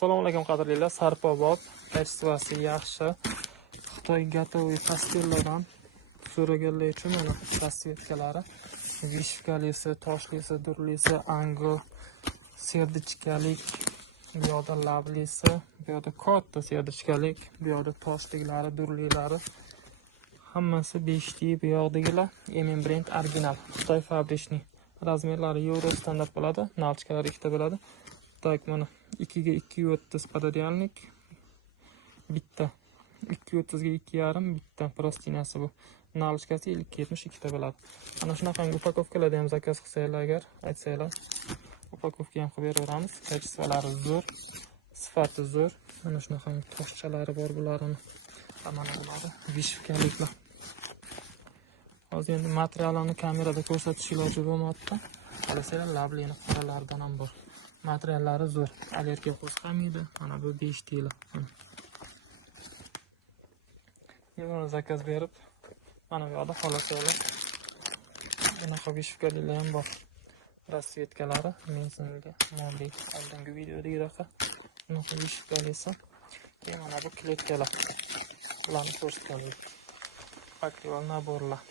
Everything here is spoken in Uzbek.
Assalomu alaykum qadrlilar, sarpobod, kачествоsi yaxshi. Xitoy готовый pastellardan so'raganlar uchun mana rasvetkalari, vishkalisi, toshlisi, durlisi, angl, serdichkalik, bu yoqda lablisi, bu yoqda katta serdichkalik, bu yoqda toshliklari, durlilari. Hammasi 5 ta bu yoqdagilar brend original, Xitoy fabrichniy. Razmerlari euro standart bo'ladi, nalchkalari ikkita bo'ladi. Tak mana 2 ga 2.30 pododyanlik, bitta 2.30 ga 2.5 bitta prostinasi bu. Nalchkasi 2.72 ta bo'ladi. Ana shunaqa upakovkalarda ham zakaz qilsanglar agar, aytsanglar, upakovka ham qilib beraveramiz. Kачестволari zo'r, sifati zo'r. Mana shunaqa toshchalari bor bularning. Mana bular vishkaliklar. Hozir endi materiallarni kamerada ko'rsatish iloji bo'lmayapti. Qarasanglar, lablini qoralaridan ham bor. Materiallari zo'r, allergiya qo'zg'amaydi. Mana bu 5 tiyla. Buni zakaz berib, mana bu yoqda xolasanglar. Bunaqa vishkaliklar ham bor. Rasvetkalari men sizlarga mo'ndek oldingi videodagidaqa bunaqa vishkalisi. Mana bu kletkalar. Ularni ko'rsatganman. Faktor naborlar.